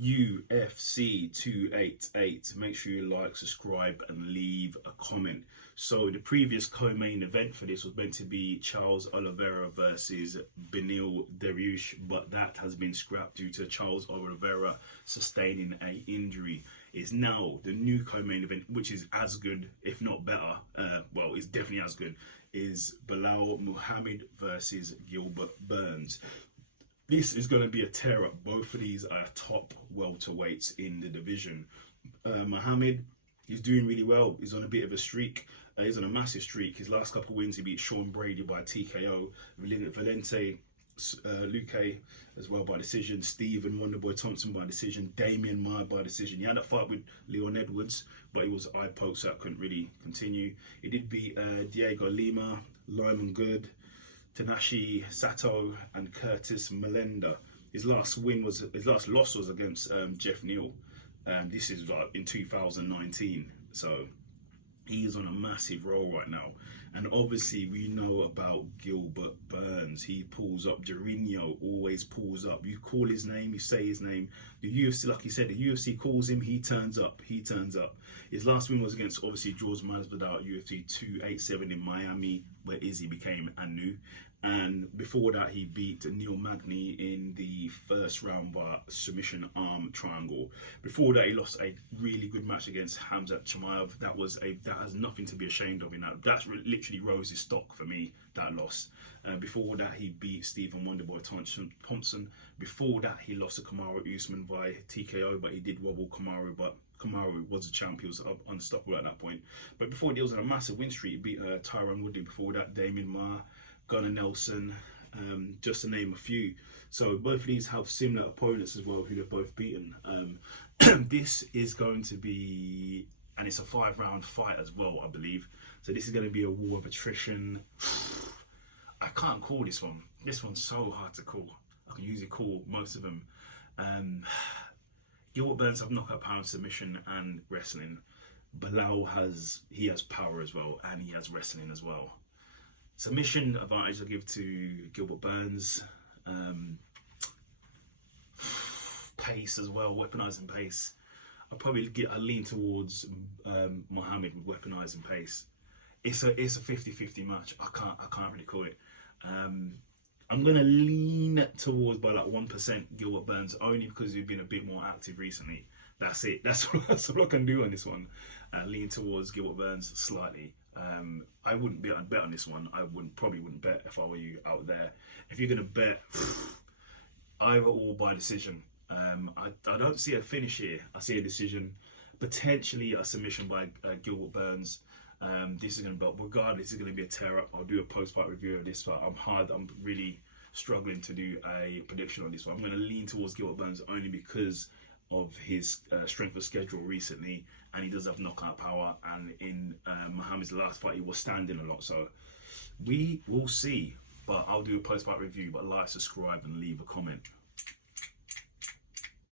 UFC 288. Make sure you like, subscribe, and leave a comment. So the previous co-main event for this was meant to be Charles Oliveira versus Beneil Dariush, but that has been scrapped due to Charles Oliveira sustaining an injury. It's now the new co-main event, which is as good, if not better. Well, it's definitely as good. Is Belal Muhammad versus Gilbert Burns. This is going to be a tear up. Both of these are top welterweights in the division. Muhammad, he's doing really well. He's on a bit of a streak. He's on a massive streak. His last couple of wins, he beat Sean Brady by TKO, Valente Luque as well by decision, Stephen Wonderboy Thompson by decision, Damian Maia by decision. He had a fight with Leon Edwards, but he was eye poked, so that couldn't really continue. He did beat Diego Lima, Lyman Good, Tanashi Sato, and Curtis Melenda. His last loss was against Jeff Neal. This is like in 2019, so he is on a massive roll right now. And obviously we know about Gilbert Burns. He pulls up. Jorginho always pulls up. You call his name, you say his name. The UFC, like he said, the UFC calls him, he turns up. He turns up. His last win was against, obviously, George Masvidal at UFC 287 in Miami, where Izzy became Anu. And before that, he beat Neil Magny in the first round by submission arm triangle. Before that, he lost a really good match against Hamzat Chimaev. That has nothing to be ashamed of. That's literally rose his stock for me, that loss. Before that, he beat Stephen Wonderboy Thompson. Before that, he lost to Kamaru Usman by TKO, but he did wobble Kamaru, but Kamaru was a champ. He was unstoppable at that point. But before, he was on a massive win streak. He beat Tyron Woodley. Before that, Damien Maia, Gunnar Nelson, just to name a few. So both of these have similar opponents as well, who they've both beaten. This is going to be, and it's a 5-round fight as well, I believe. So this is going to be a war of attrition. I can't call this one. This one's so hard to call. I can usually call most of them. Gilbert Burns have knockout power, submission, and wrestling. Belal has power as well, and he has wrestling as well. Submission advantage I'll give to Gilbert Burns. Pace as well, weaponizing pace. I lean towards Muhammad with weaponizing pace. It's a 50-50 match. I can't really call it. I'm gonna lean towards by like 1% Gilbert Burns, only because he's been a bit more active recently. That's it. That's all I can do on this one. Lean towards Gilbert Burns slightly. I wouldn't bet on this one. I probably wouldn't bet if I were you out there. If you're gonna bet, either or by decision. I don't see a finish here. I see a decision, potentially a submission by Gilbert Burns. This is gonna, but regardless, this is gonna be a tear up. I'll do a post-fight review of this, but I'm really struggling to do a prediction on this one. I'm gonna lean towards Gilbert Burns only because of his strength of schedule recently, and he does have knockout power, and in Muhammad's last fight he was standing a lot, so we will see. But I'll do a post-fight review. But like, subscribe, and leave a comment.